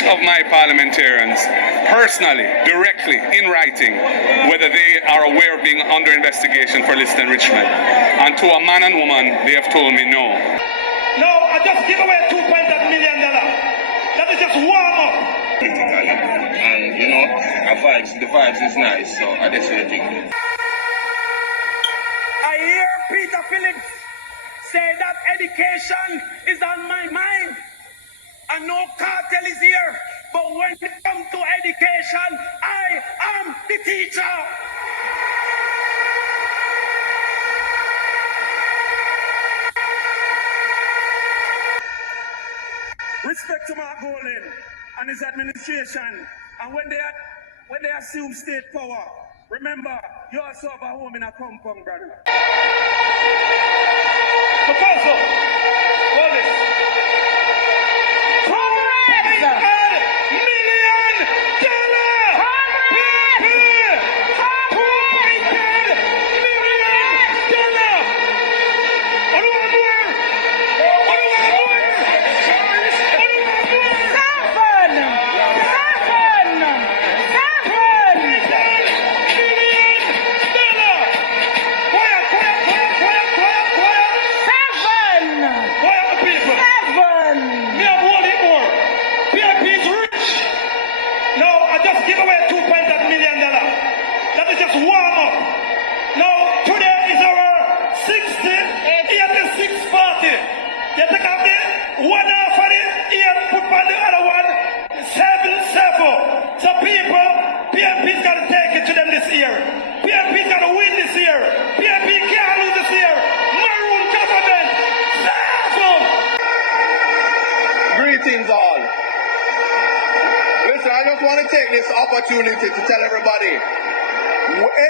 each of my parliamentarians personally, directly, in writing, whether they are aware of being under investigation for illicit enrichment. And to a man and woman, they have told me no. No, I just give away $2.5 million. That is just warm up. Politically. And, you know, the vibes is nice, so I just really think. I hear Peter Phillips say that education is on my mind. And no cartel is here. But when it comes to education, I am the teacher. Respect to Mark Golding and his administration. And when they assume state power, remember, you also have a home in a compound, brother. Professor, hold it. Warm up. Now, today is our 86th party. You take off the one half of the 8, put on the other one, 7. So people, PMP's got to take it to them this year. PMP's got to win this year. PMP can't lose this year. Maroon government, 7. Greetings all. Listen, I just want to take this opportunity to tell everybody,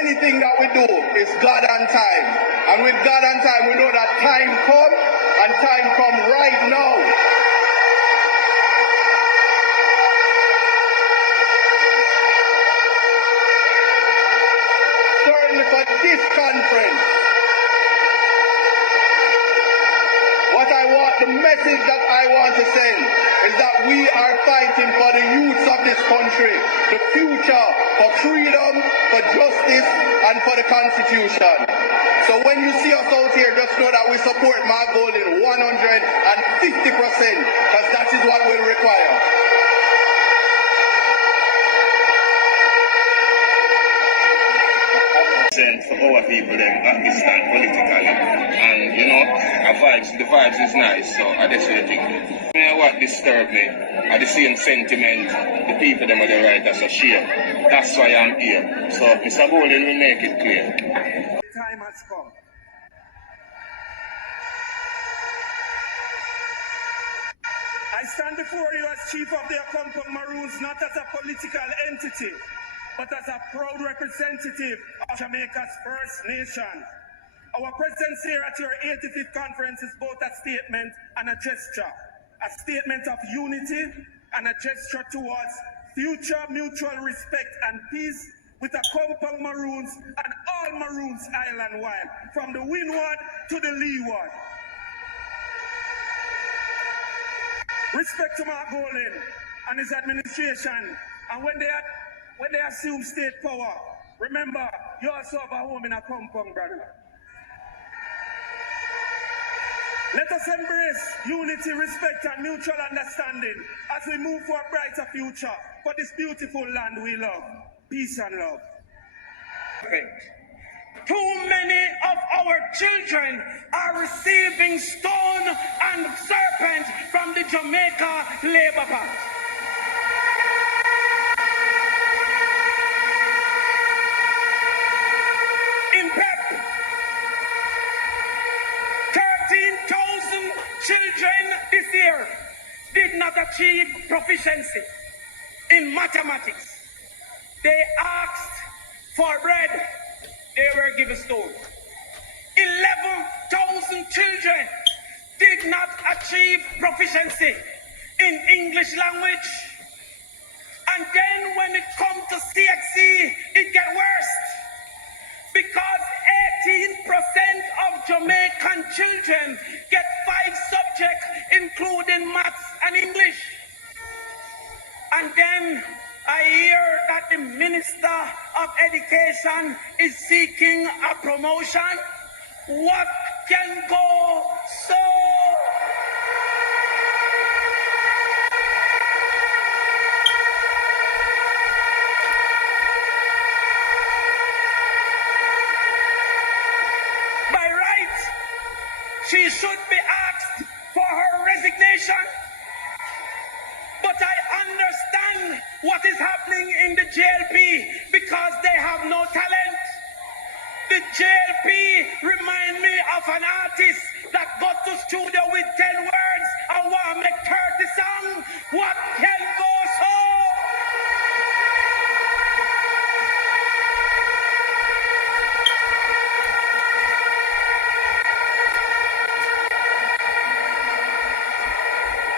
anything that we do is God and time. And with God and time, we know that time come, and time come right now. Certainly for this conference, the message that I want to send is that we are fighting for the youths of this country, the future, for freedom, for justice, and for the Constitution. So when you see us out here, just know that we support Mark Golding 150%, because that is what we'll require. For our people them at this time politically, and you know, the vibes is nice, so I just really think you know what disturbed me are the same sentiment the people them are the writers are share. That's why I'm here. So Mr. Golding will make it clear. Time has come. I stand before you as chief of the accompanied Maroons, not as a political entity, but as a proud representative of Jamaica's First Nation. Our presence here at your 85th conference is both a statement and a gesture. A statement of unity and a gesture towards future mutual respect and peace with a compound Maroons and all Maroons island-wide, from the windward to the leeward. Respect to Mark Golding and his administration, and when they assume state power, remember, you also have a home in a compound, brother. Let us embrace unity, respect, and mutual understanding as we move for a brighter future for this beautiful land we love. Peace and love. Too many of our children are receiving stone and serpent from the Jamaica Labour Party. In PEP, 13,000 children this year did not achieve proficiency in mathematics. They asked for bread, they were given stone. 11,000 children did not achieve proficiency in English language. And then when it comes to CXC, it gets worse. Because 18% of Jamaican children get 5 subjects, including maths and English. And then I hear that the Minister of Education is seeking a promotion. What can go so? By right, she should be asked for her resignation. But I understand what is happening in the JLP because they have no talent. The JLP remind me of an artist that got to studio with 10 words and want to make 30 songs. What can go so?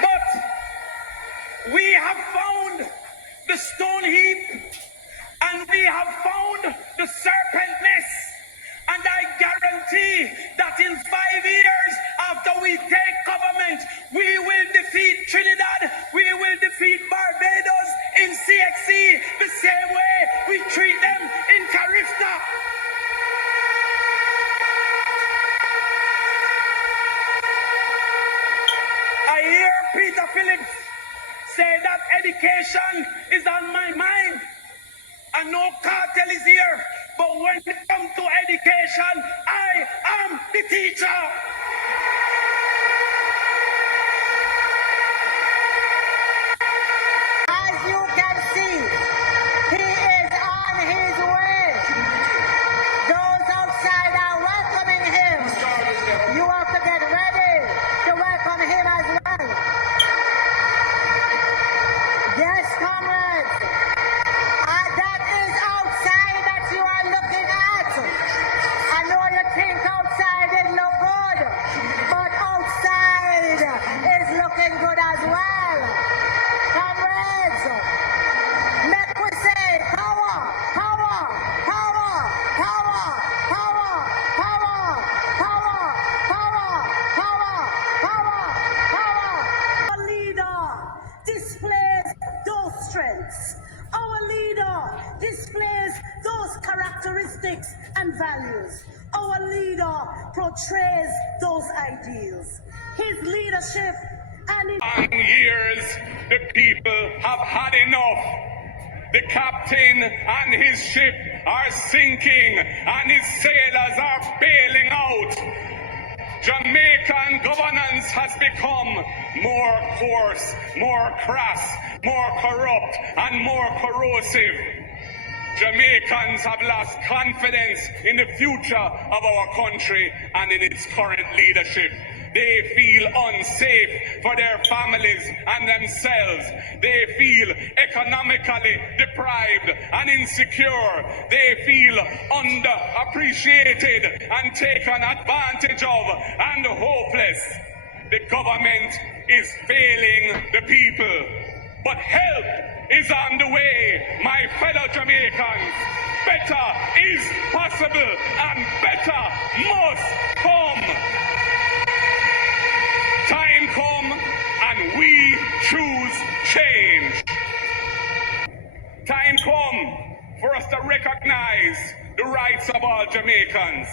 But we have found the stone heap and we have found the serpent nest. And I guarantee that in 5 years after we take government, we will defeat Trinidad, we will defeat Barbados in CXC the same way we treat them in Carifta. I hear Peter Phillips say that education is on my mind. And no cartel is here. But when it comes to education, I am the teacher. As you can see, he is on his way. Those outside are welcoming him. You have to get ready to welcome him as well. Yes, comrades. That is outside that you are looking at. I know you think outside it look good, but outside is looking good as well. Comrades, make we say power, power, power, power, power, power, power, power, power, power, power. Our leader displays those strengths. Our leader displays those characteristics and values. Our leader portrays those ideals. His leadership and his long years, the people have had enough. The captain and his ship are sinking and his sailors are bailing out. Jamaican governance has become more coarse, more crass, more corrupt, and more corrosive. Jamaicans have lost confidence in the future of our country and in its current leadership. They feel unsafe for their families and themselves. They feel economically deprived and insecure. They feel underappreciated and taken advantage of and hopeless. The government is failing the people. But help is on the way, my fellow Jamaicans. Better is possible and better must come. Time come and we choose change. Time come for us to recognize the rights of all Jamaicans.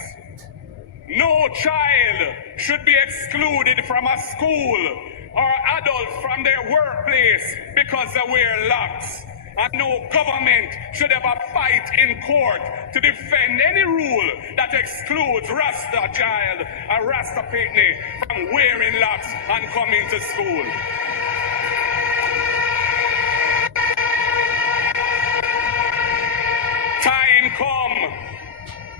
No child should be excluded from a school or adult from their workplace because they wear locks. And no government should ever fight in court to defend any rule that excludes Rasta child or Rasta picnic from wearing locks and coming to school. Time come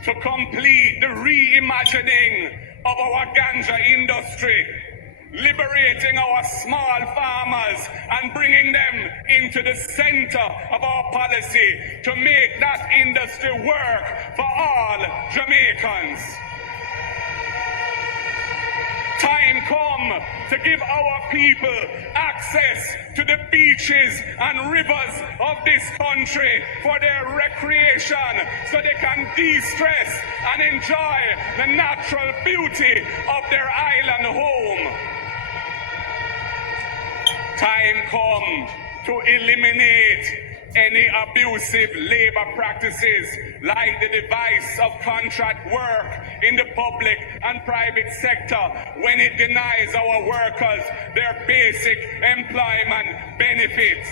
to complete the reimagining of our ganja industry, liberating our small farmers and bringing them into the center of our policy to make that industry work for all Jamaicans. Time come to give our people access to the beaches and rivers of this country for their recreation so they can de-stress and enjoy the natural beauty of their island home. Time come to eliminate any abusive labor practices like the device of contract work in the public and private sector when it denies our workers their basic employment benefits.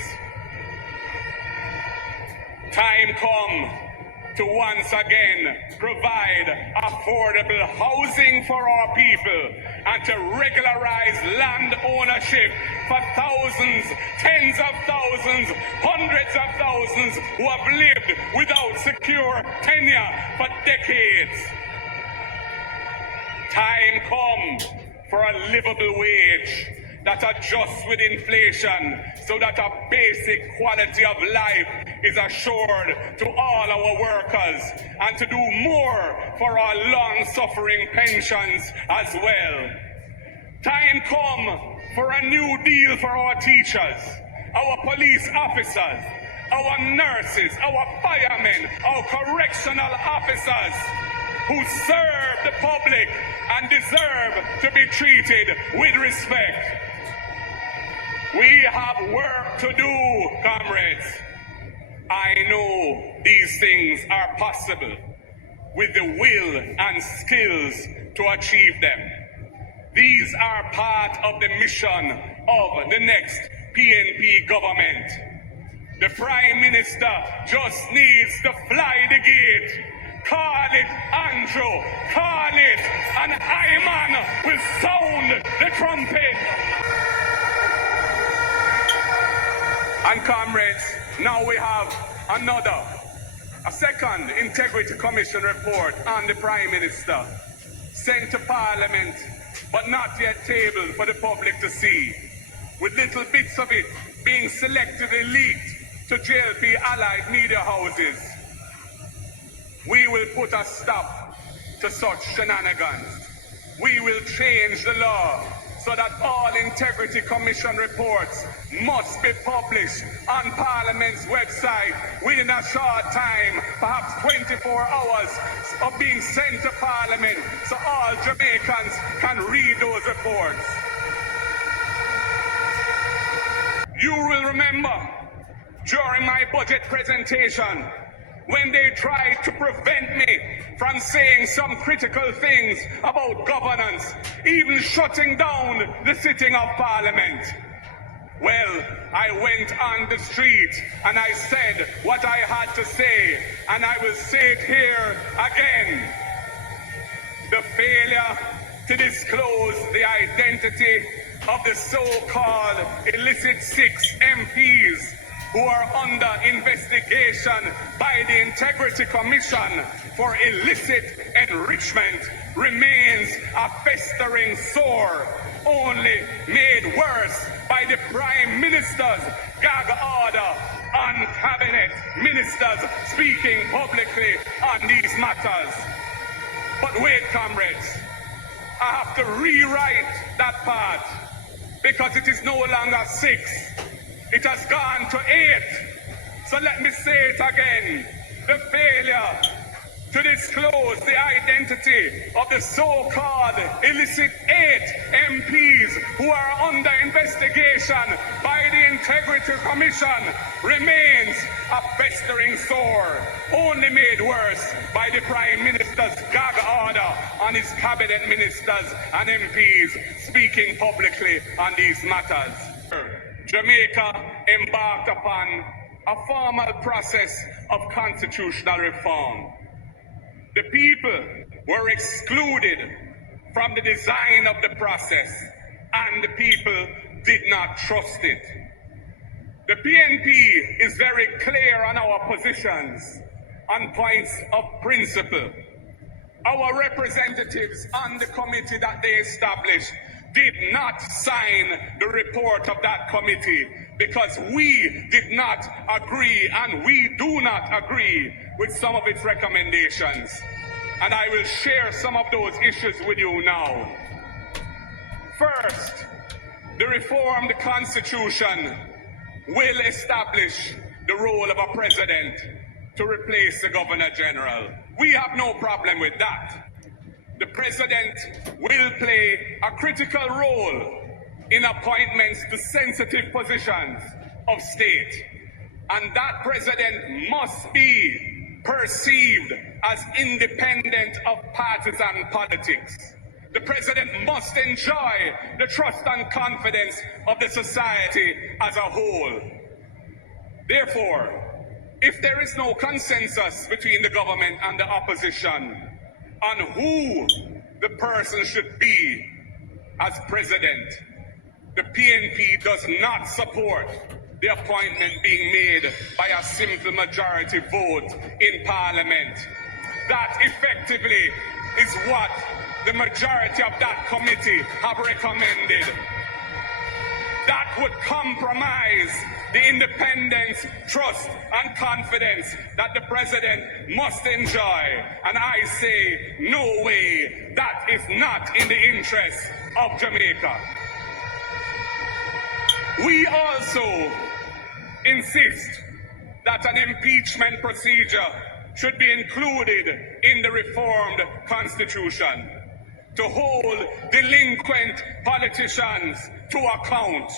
Time come to once again provide affordable housing for our people and to regularize land ownership for thousands, tens of thousands, hundreds of thousands who have lived without secure tenure for decades. Time come for a livable wage that adjusts with inflation so that a basic quality of life is assured to all our workers, and to do more for our long-suffering pensions as well. Time come for a new deal for our teachers, our police officers, our nurses, our firemen, our correctional officers who serve the public and deserve to be treated with respect. We have work to do, comrades. I know these things are possible with the will and skills to achieve them. These are part of the mission of the next PNP government. The Prime Minister just needs to fly the gate. Call it Andrew, call it, and Ayman will sound the trumpet. And comrades, now we have a second Integrity Commission report on the Prime Minister, sent to Parliament, but not yet tabled for the public to see, with little bits of it being selectively leaked to JLP allied media houses. We will put a stop to such shenanigans. We will change the law so that all Integrity Commission reports must be published on Parliament's website within a short time, perhaps 24 hours of being sent to Parliament, so all Jamaicans can read those reports. You will remember during my budget presentation when they tried to prevent me from saying some critical things about governance, even shutting down the sitting of Parliament. Well, I went on the street and I said what I had to say, and I will say it here again. The failure to disclose the identity of the so-called illicit 6 MPs who are under investigation by the Integrity Commission for illicit enrichment remains a festering sore, only made worse by the Prime Minister's gag order on cabinet ministers speaking publicly on these matters. But wait, comrades, I have to rewrite that part because it is no longer 6. It has gone to 8. So let me say it again. The failure to disclose the identity of the so-called illicit 8 MPs who are under investigation by the Integrity Commission remains a festering sore, only made worse by the Prime Minister's gag order on his cabinet ministers and MPs speaking publicly on these matters. Jamaica embarked upon a formal process of constitutional reform. The people were excluded from the design of the process, and the people did not trust it. The PNP is very clear on our positions on points of principle. Our representatives on the committee that they established did not sign the report of that committee because we did not agree, and we do not agree with some of its recommendations. And I will share some of those issues with you now. First, the reformed Constitution will establish the role of a president to replace the Governor General. We have no problem with that. The president will play a critical role in appointments to sensitive positions of state. And that president must be perceived as independent of partisan politics. The president must enjoy the trust and confidence of the society as a whole. Therefore, if there is no consensus between the government and the opposition on who the person should be as president, the PNP does not support the appointment being made by a simple majority vote in Parliament. That effectively is what the majority of that committee have recommended. That would compromise the independence, trust, and confidence that the president must enjoy. And I say, no way, that is not in the interest of Jamaica. We also insist that an impeachment procedure should be included in the reformed constitution to hold delinquent politicians to account.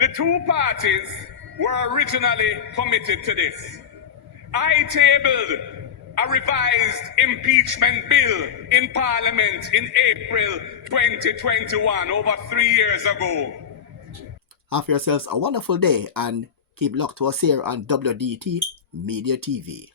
The two parties were originally committed to this. I tabled a revised impeachment bill in Parliament in April 2021, over 3 years ago. Have yourselves a wonderful day and keep locked to us here on WDT Media TV.